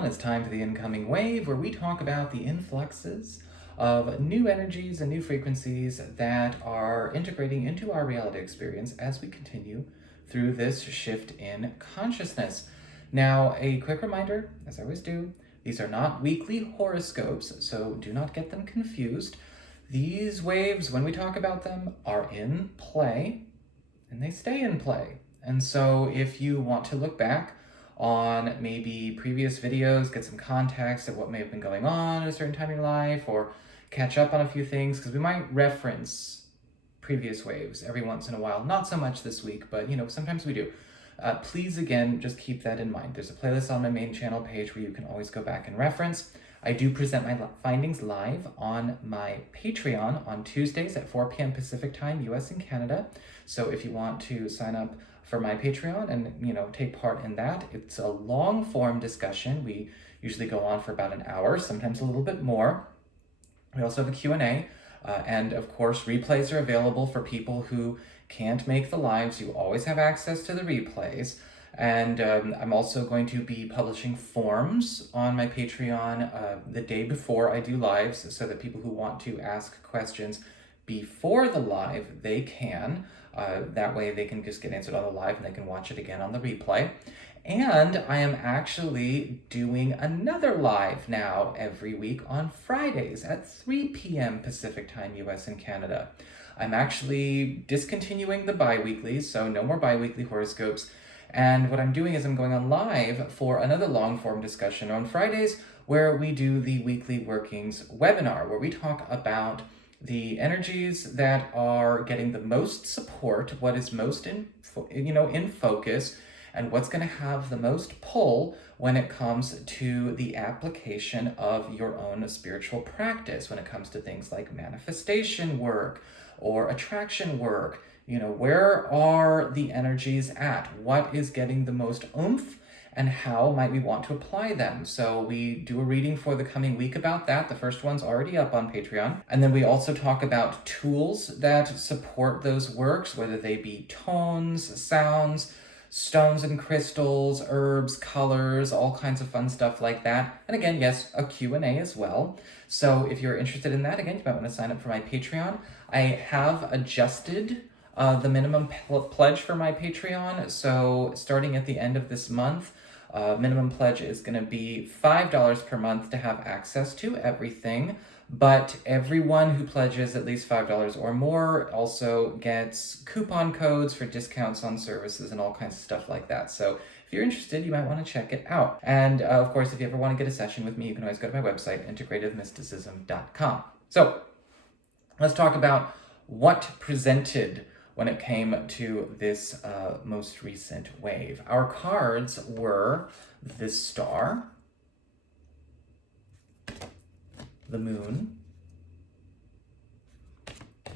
and it's time for the incoming wave, where we talk about the influxes of new energies and new frequencies that are integrating into our reality experience as we continue through this shift in consciousness. Now, a quick reminder, as I always do, these are not weekly horoscopes, so do not get them confused. These waves, when we talk about them, are in play, and they stay in play. And so if you want to look back on maybe previous videos, get some context of what may have been going on at a certain time in your life, or catch up on a few things, because we might reference previous waves every once in a while. Not so much this week, but sometimes we do. Please, again, just keep that in mind. There's a playlist on my main channel page where you can always go back and reference. I do present my findings live on my Patreon on Tuesdays at 4 p.m. Pacific time, US and Canada. So if you want to sign up for my Patreon and take part in that, it's a long form discussion. We usually go on for about an hour, sometimes a little bit more. We also have a Q&A, and of course replays are available for people who can't make the lives. You always have access to the replays. And I'm also going to be publishing forms on my Patreon the day before I do lives, so that people who want to ask questions before the live, they can. That way they can just get answered on the live and they can watch it again on the replay. And I am actually doing another live now every week on Fridays at 3 p.m. Pacific time, US and Canada. I'm actually discontinuing the bi-weeklies, so no more bi-weekly horoscopes. And what I'm doing is I'm going on live for another long-form discussion on Fridays, where we do the weekly workings webinar, where we talk about the energies that are getting the most support, what is most in focus, and what's going to have the most pull when it comes to the application of your own spiritual practice, when it comes to things like manifestation work or attraction work. Where are the energies at? What is getting the most oomph? And how might we want to apply them? So we do a reading for the coming week about that. The first one's already up on Patreon. And then we also talk about tools that support those works, whether they be tones, sounds, stones and crystals, herbs, colors, all kinds of fun stuff like that. And again, yes, a Q&A as well. So if you're interested in that, again, you might want to sign up for my Patreon. I have adjusted the minimum pledge for my Patreon. So starting at the end of this month, minimum pledge is going to be $5 per month to have access to everything. But everyone who pledges at least $5 or more also gets coupon codes for discounts on services and all kinds of stuff like that. So if you're interested, you might want to check it out. And of course, if you ever want to get a session with me, you can always go to my website, integrativemysticism.com. So let's talk about what presented when it came to this most recent wave. Our cards were the Star, the Moon,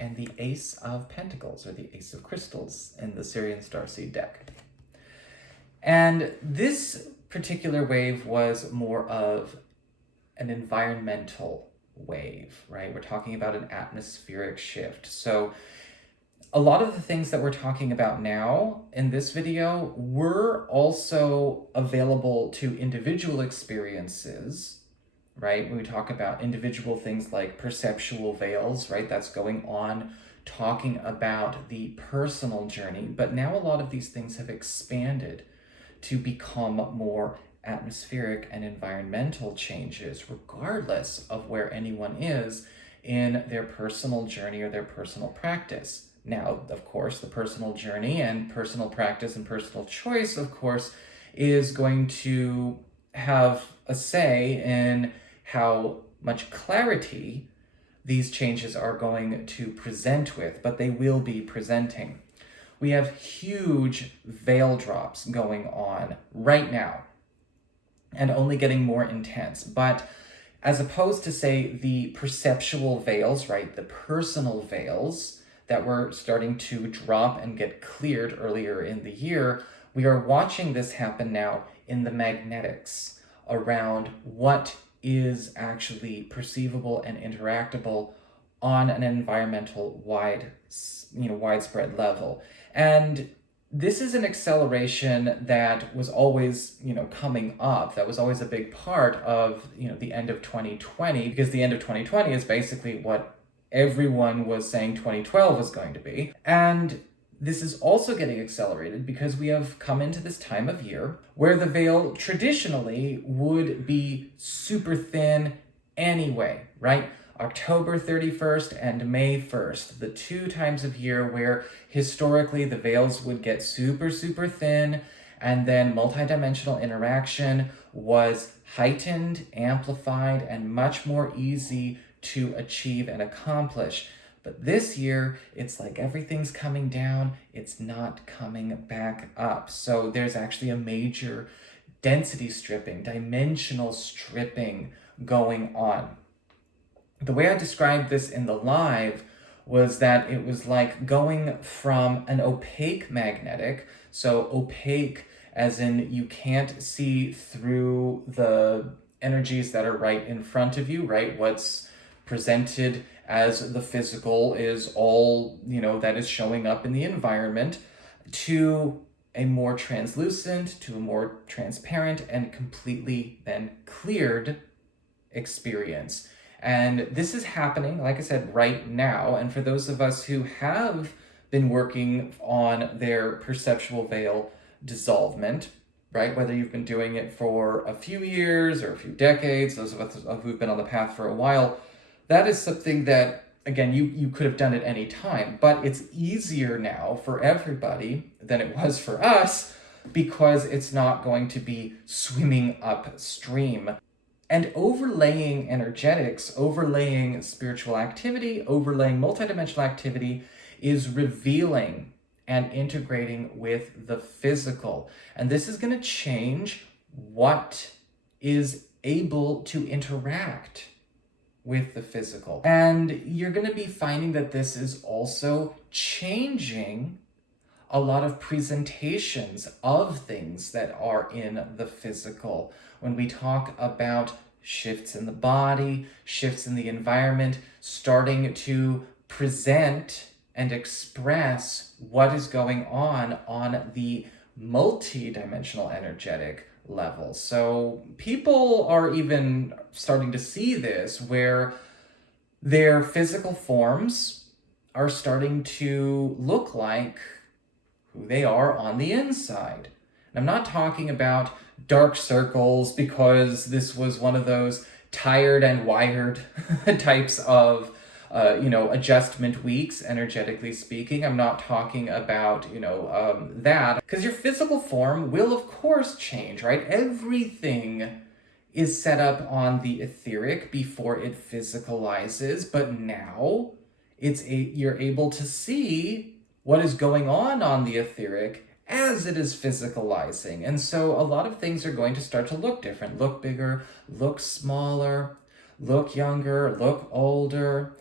and the Ace of Pentacles, or the Ace of Crystals, in the Syrian Starseed deck. And this particular wave was more of an environmental wave, right? We're talking about an atmospheric shift. So a lot of the things that we're talking about now in this video were also available to individual experiences, right? When we talk about individual things like perceptual veils, right? That's going on, talking about the personal journey. But now a lot of these things have expanded to become more atmospheric and environmental changes, regardless of where anyone is in their personal journey or their personal practice. Now, of course, the personal journey and personal practice and personal choice, of course, is going to have a say in how much clarity these changes are going to present with, but they will be presenting. We have huge veil drops going on right now and only getting more intense. But as opposed to, say, the perceptual veils, right, the personal veils that were starting to drop and get cleared earlier in the year, we are watching this happen now in the magnetics around what is actually perceivable and interactable on an environmental widespread level. And this is an acceleration that was always, coming up. That was always a big part of, the end of 2020, because the end of 2020 is basically what everyone was saying 2012 was going to be. And this is also getting accelerated because we have come into this time of year where the veil traditionally would be super thin anyway, right? October 31st and May 1st, the two times of year where historically the veils would get super, super thin, and then multidimensional interaction was heightened, amplified, and much more easy to achieve and accomplish. But this year, it's like everything's coming down, it's not coming back up. So there's actually a major density stripping, dimensional stripping going on. The way I described this in the live was that it was like going from an opaque magnetic, so opaque as in you can't see through the energies that are right in front of you, right? What's presented as the physical is all, that is showing up in the environment, to a more translucent, to a more transparent and completely then cleared experience. And this is happening, like I said, right now. And for those of us who have been working on their perceptual veil dissolvement, right? Whether you've been doing it for a few years or a few decades, those of us who've been on the path for a while, that is something that, again, you could have done at any time, but it's easier now for everybody than it was for us because it's not going to be swimming upstream. And overlaying energetics, overlaying spiritual activity, overlaying multidimensional activity is revealing and integrating with the physical. And this is going to change what is able to interact with the physical. And you're going to be finding that this is also changing a lot of presentations of things that are in the physical. When we talk about shifts in the body, shifts in the environment, starting to present and express what is going on the multi-dimensional energetic level. So people are even starting to see this where their physical forms are starting to look like who they are on the inside. And I'm not talking about dark circles because this was one of those tired and wired types of adjustment weeks, energetically speaking. I'm not talking about, that. Because your physical form will, of course, change, right? Everything is set up on the etheric before it physicalizes, but now you're able to see what is going on the etheric as it is physicalizing. And so a lot of things are going to start to look different, look bigger, look smaller, look younger, look older,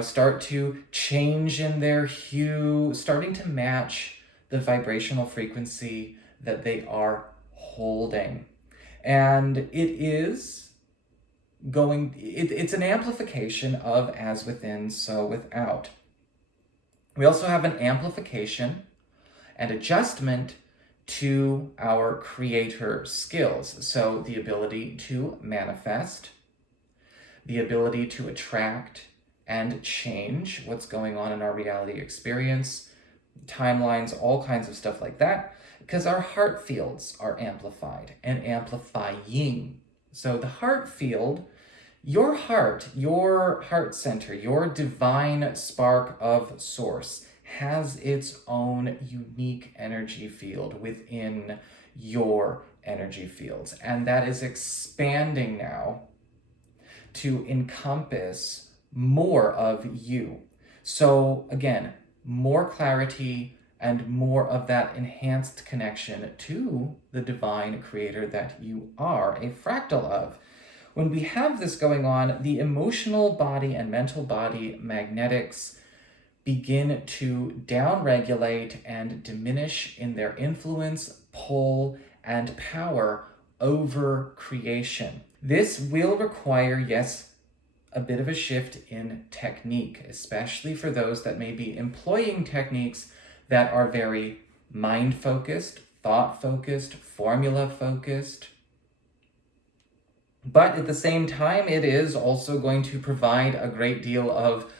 start to change in their hue, starting to match the vibrational frequency that they are holding. And it's an amplification of as within, so without. We also have an amplification and adjustment to our creator skills. So the ability to manifest, the ability to attract and change what's going on in our reality experience, timelines, all kinds of stuff like that, because our heart fields are amplified and amplifying. So the heart field, your heart center, your divine spark of source has its own unique energy field within your energy fields. And that is expanding now to encompass more of you. So again, more clarity and more of that enhanced connection to the divine creator that you are a fractal of. When we have this going on, the emotional body and mental body magnetics begin to downregulate and diminish in their influence, pull, and power over creation. This will require, yes, a bit of a shift in technique, especially for those that may be employing techniques that are very mind-focused, thought-focused, formula-focused. But at the same time, it is also going to provide a great deal of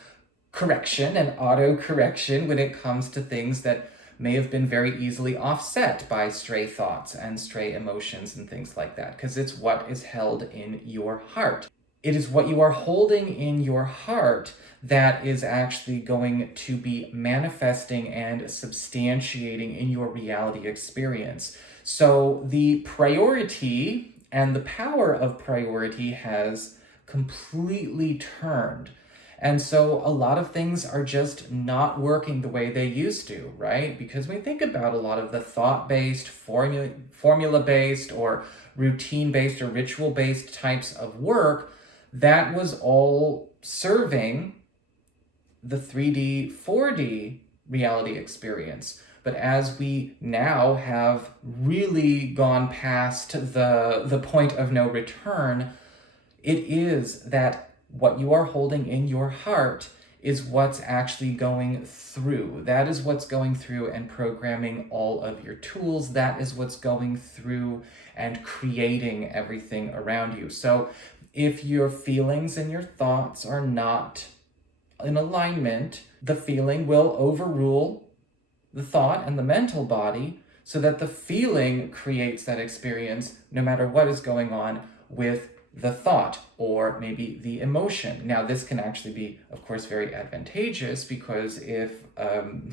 correction and auto-correction when it comes to things that may have been very easily offset by stray thoughts and stray emotions and things like that, because it's what is held in your heart. It is what you are holding in your heart that is actually going to be manifesting and substantiating in your reality experience. So the priority and the power of priority has completely turned. And so a lot of things are just not working the way they used to, right? Because when we think about a lot of the thought-based, formula-based, or routine-based or ritual-based types of work, that was all serving the 3D, 4D reality experience. But as we now have really gone past the point of no return, it is that what you are holding in your heart is what's actually going through. That is what's going through and programming all of your tools. That is what's going through and creating everything around you. So if your feelings and your thoughts are not in alignment, the feeling will overrule the thought and the mental body, so that the feeling creates that experience no matter what is going on with the thought or maybe the emotion. Now, this can actually be, of course, very advantageous, because if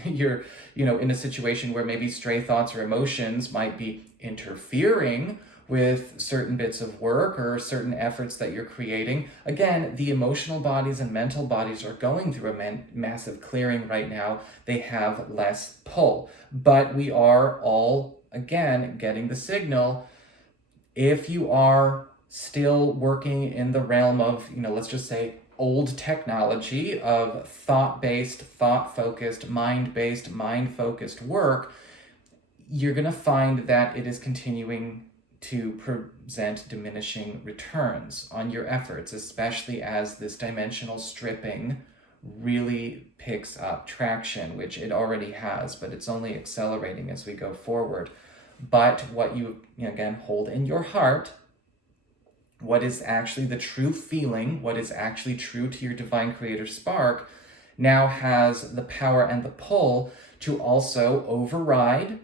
you're, in a situation where maybe stray thoughts or emotions might be interfering with certain bits of work or certain efforts that you're creating, again, the emotional bodies and mental bodies are going through a massive clearing right now. They have less pull, but we are all, again, getting the signal. If you are still working in the realm of, let's just say old technology of thought-based, thought-focused, mind-based, mind-focused work, you're going to find that it is continuing to present diminishing returns on your efforts, especially as this dimensional stripping really picks up traction, which it already has, but it's only accelerating as we go forward. But what you again, hold in your heart, what is actually the true feeling, what is actually true to your divine creator spark, now has the power and the pull to also override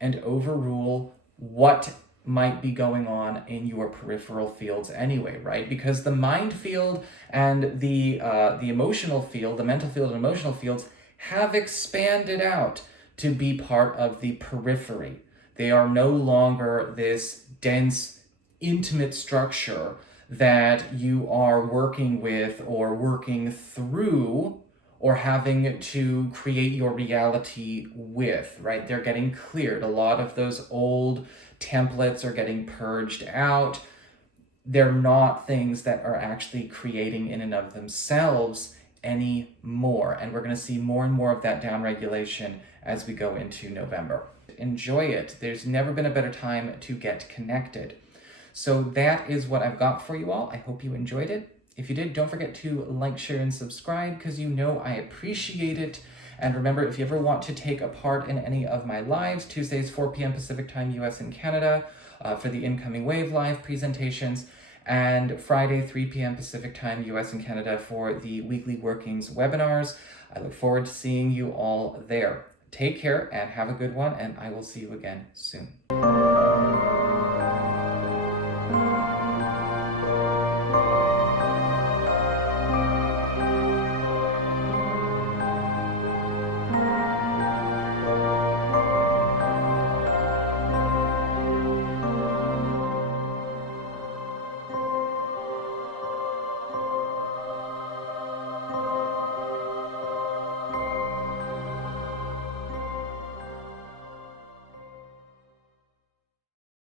and overrule what might be going on in your peripheral fields anyway, right? Because the mind field and the emotional field, the mental field and emotional fields, have expanded out to be part of the periphery. They are no longer this dense, intimate structure that you are working with or working through or having to create your reality with, right? They're getting cleared. A lot of those old templates are getting purged out. They're not things that are actually creating in and of themselves anymore. And we're going to see more and more of that downregulation as we go into November. Enjoy it. There's never been a better time to get connected. So that is what I've got for you all. I hope you enjoyed it. If you did, don't forget to like, share, and subscribe, because I appreciate it. And remember, if you ever want to take a part in any of my lives, Tuesdays, 4 p.m. Pacific Time, US and Canada, for the Incoming Wave live presentations, and Friday, 3 p.m. Pacific Time, US and Canada, for the Weekly Workings webinars. I look forward to seeing you all there. Take care and have a good one, and I will see you again soon.